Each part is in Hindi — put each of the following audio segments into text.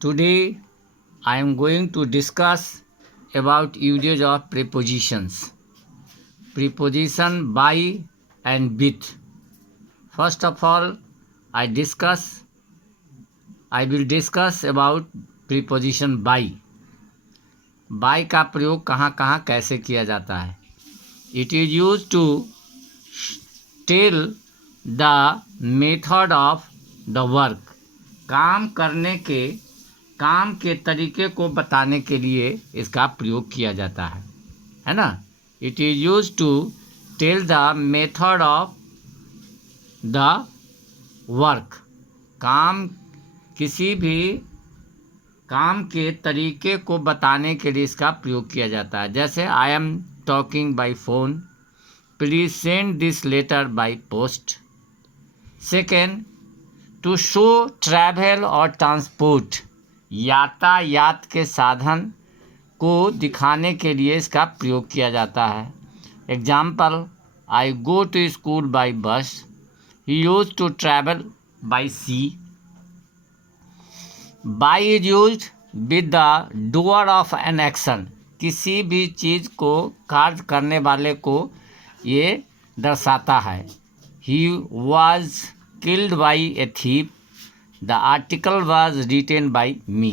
Today I am going to discuss about usage of prepositions. Preposition by and with. First of all, I will discuss about preposition by. By का प्रयोग कहाँ कहाँ कैसे किया जाता है. It is used to tell the method of the work. काम के तरीके को बताने के लिए इसका प्रयोग किया जाता है ना. It is use to tell the method of the work. किसी भी काम के तरीके को बताने के लिए इसका प्रयोग किया जाता है. जैसे I am talking by phone, please send this letter by post. Second, to show travel और ट्रांसपोर्ट. यातायात के साधन को दिखाने के लिए इसका प्रयोग किया जाता है. Example, I go to school by bus, he use to travel by sea. By is use with the doer of an action. किसी भी चीज़ को कार्य करने वाले को ये दर्शाता है. He was killed by a thief. The article was written by me.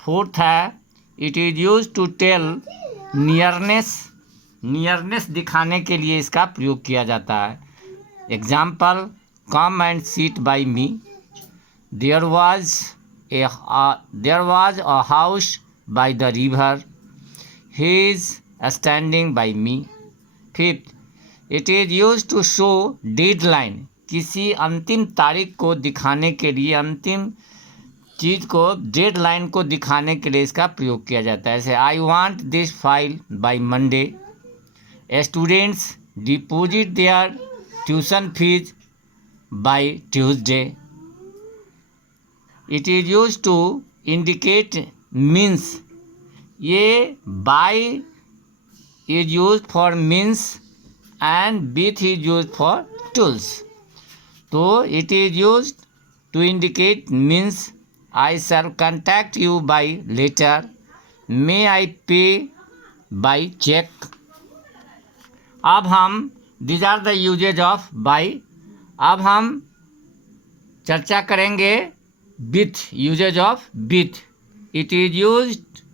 Fourth है, it is used to tell nearness. nearness दिखाने के लिए इसका प्रयोग किया जाता है. Example, come and sit by me. There was a house by the river. He is standing by me. Fifth, it is use to show deadline. किसी अंतिम तारीख को दिखाने के लिए, अंतिम चीज़ को, डेडलाइन को दिखाने के लिए इसका प्रयोग किया जाता है. जैसे I want this file by Monday. Students deposit their tuition fees by Tuesday. It is use to indicate means. ये by is use for means and with is used for tools. So it is used to indicate means. I shall contact you by letter. May I pay by check. अब हम these are the usage of by. अब हम चर्चा करेंगे with, usage of with. It is used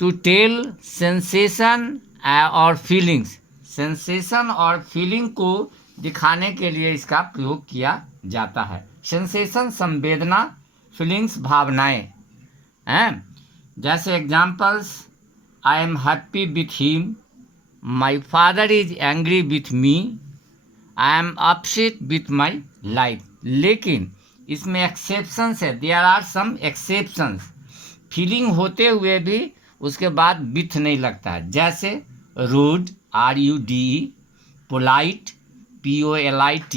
to tell sensation or feelings. Sensation और फीलिंग को दिखाने के लिए इसका प्रयोग किया जाता है. सेंसेशन संवेदना, फीलिंग्स भावनाएं हैं. जैसे examples, I am happy with him, my father is angry with me, I am upset with my life. लेकिन इसमें एक्सेप्शंस है. There are some exceptions. Feeling होते हुए भी उसके बाद विथ नहीं लगता है. जैसे rude, RUD, polite, POLIT,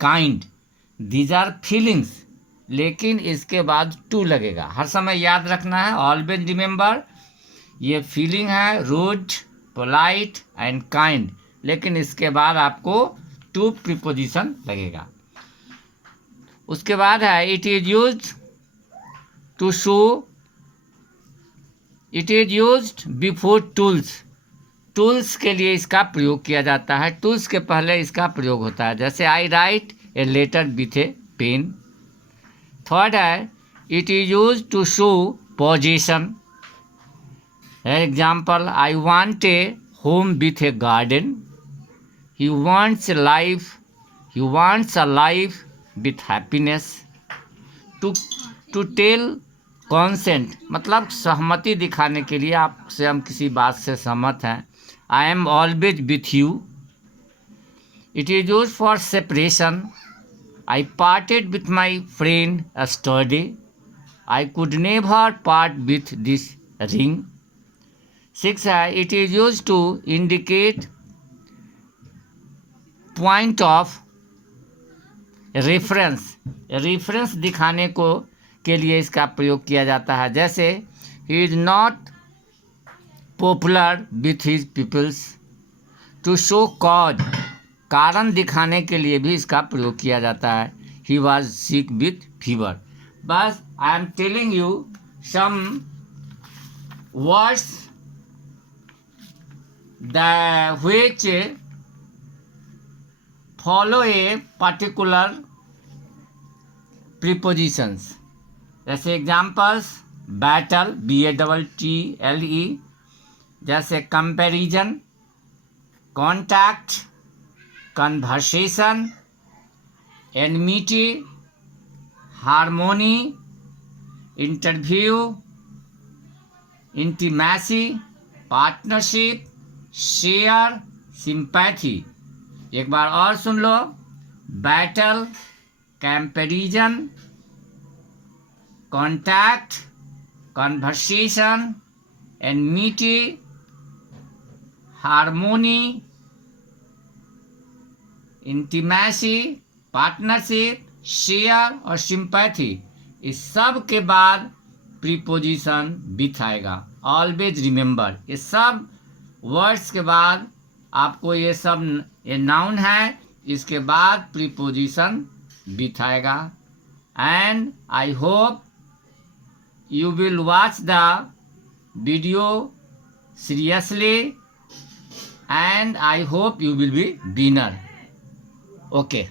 kind. These are feelings. लेकिन इसके बाद टू लगेगा. हर समय याद रखना है. ऑलवेज रिमेंबर, ये फीलिंग है रूड, पोलाइट एंड काइंड. लेकिन इसके बाद आपको टू प्रीपोजिशन लगेगा. उसके बाद है it is use to show. It is use before tools. Tools के लिए इसका प्रयोग किया जाता है. टूल्स के पहले इसका प्रयोग होता है. जैसे I write a letter with a pen. Third है it is use to show position. Example, I want a home with a garden. He wants a life with happiness. To tell consent, मतलब सहमति दिखाने के लिए, आपसे हम किसी बात से सहमत हैं. I am always with you. It is used for separation. I parted with my friend yesterday. I could never part with this ring. 6 है it is used to indicate point of reference. Reference दिखाने को के लिए इसका प्रयोग किया जाता है. जैसे he is not popular with his peoples. To show cause, कारण दिखाने के लिए भी इसका प्रयोग किया जाता है. he was sick with fever. But I am telling you some words that which follow a particular prepositions. जैसे एग्जाम्पल्स बैटल, BATTLE, जैसे comparison, contact, conversation, enmity, harmony, interview, intimacy, partnership, share, sympathy. एक बार और सुन लो, battle, comparison, contact, conversation, enmity, harmony, intimacy, partnership, share और सिंपैथी। इस सब के बाद प्रीपोजिशन विथ आएगा। ऑलवेज रिमेंबर, ये सब वर्ड्स के बाद आपको ये सब, ये नाउन है, इसके बाद प्रीपोजिशन विथ आएगा। And I hope you will watch the video seriously and I hope you will be winner. Okay.